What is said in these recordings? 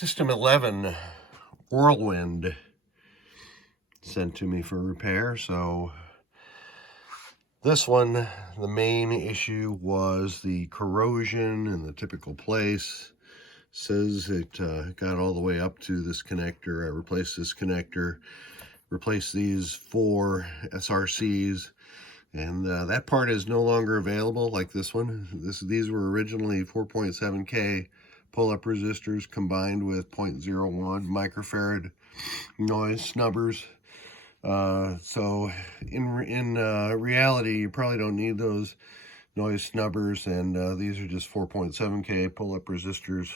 System 11 Whirlwind sent to me for repair. So this one, the main issue was the corrosion in the typical place. Says it got all the way up to this connector. I replaced this connector, replaced these 4 SRCs, and that part is no longer available like this one. These were originally 4.7K pull-up resistors combined with 0.01 microfarad noise snubbers. So in reality, you probably don't need those noise snubbers, and these are just 4.7K pull-up resistors.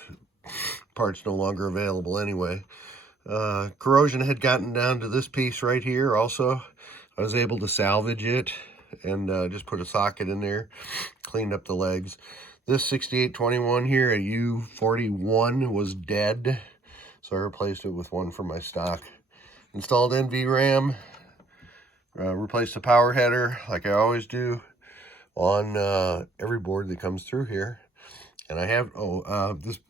Parts no longer available anyway. Corrosion had gotten down to this piece right here also. I was able to salvage it and just put a socket in there, cleaned up the legs. This 6821 here at U41 was dead, so I replaced it with one from my stock. Installed NVRAM, replaced the power header like I always do on every board that comes through here. And I have,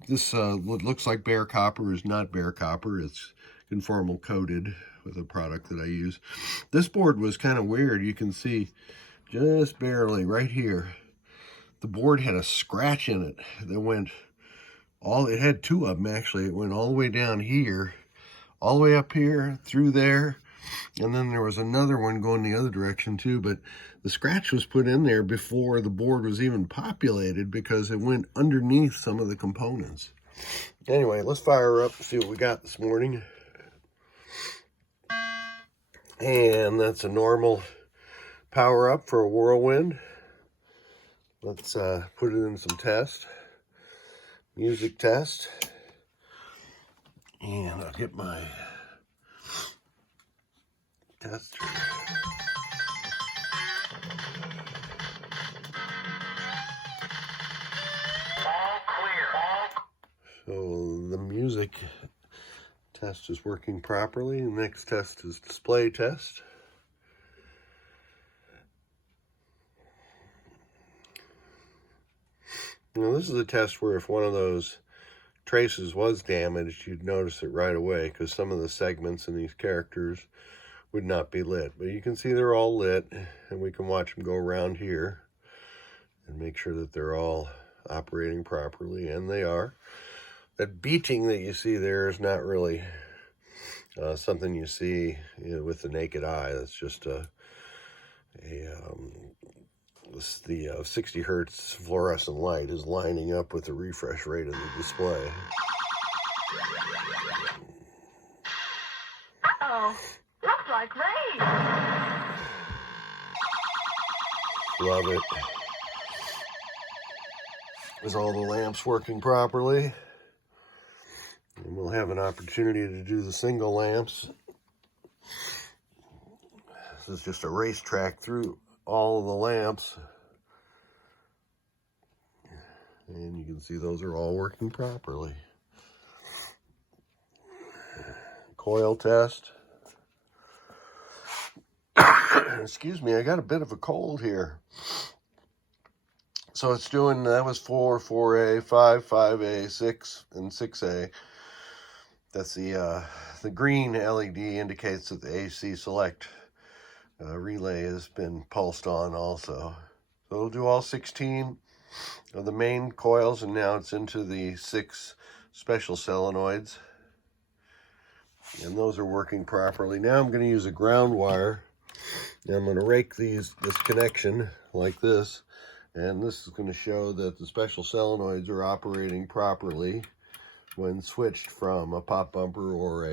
this what looks like bare copper is not bare copper. It's conformal coated with a product that I use. This board was kind of weird. You can see just barely right here. The board had a scratch in it that went it had 2 of them actually. It went all the way down here, all the way up here, through there. And then there was another one going the other direction too, but the scratch was put in there before the board was even populated because it went underneath some of the components. Anyway, let's fire up and see what we got this morning. And that's a normal power up for a Whirlwind. Let's put it in some test. Music test. And I'll get my tester. All clear. So the music test is working properly. The next test is display test. Now this is a test where if one of those traces was damaged, you'd notice it right away because some of the segments in these characters would not be lit. But you can see they're all lit, and we can watch them go around here and make sure that they're all operating properly, and they are. That beating that you see there is not really something you see with the naked eye. That's just the 60 hertz fluorescent light is lining up with the refresh rate of the display. Uh-oh, looks like rain. Love it. Is all the lamps working properly? And we'll have an opportunity to do the single lamps. This is just a racetrack through all of the lamps. And you can see those are all working properly. Coil test. Excuse me, I got a bit of a cold here. So it's doing, that was 4, 4A, 5, 5A, 6, and 6A. That's the green LED indicates that the AC select relay has been pulsed on also. So it'll do all 16 of the main coils, and now it's into the 6 special solenoids. And those are working properly. Now I'm going to use a ground wire. And I'm going to rake this connection like this. And this is going to show that the special solenoids are operating properly when switched from a pop bumper or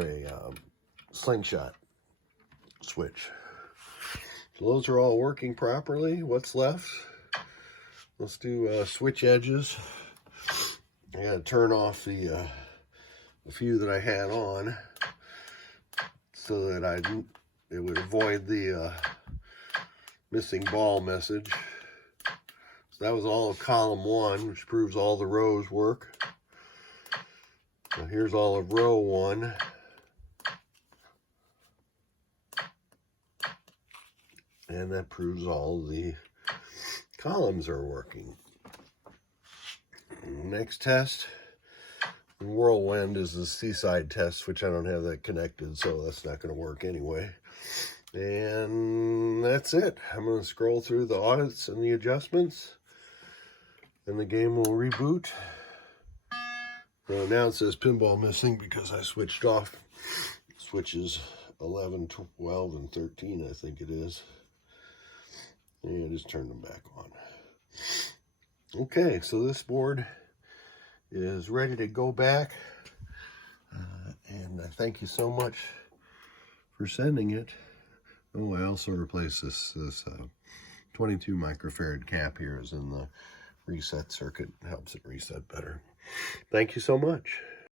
a slingshot switch. So those are all working properly. What's left? Let's do switch edges. I got to turn off the few that I had on so that it would avoid the missing ball message. So that was all of column 1, which proves all the rows work. So here's all of row 1. And that proves all the columns are working. Next test, Whirlwind is the seaside test, which I don't have that connected, so that's not going to work anyway. And that's it. I'm going to scroll through the audits and the adjustments, and the game will reboot. Now it says pinball missing because I switched off switches 11, 12, and 13, I think it is. And just turn them back on. Okay, so this board is ready to go back. And I thank you so much for sending it. Oh, I also replaced this 22 microfarad cap here is in the reset circuit. It helps it reset better. Thank you so much.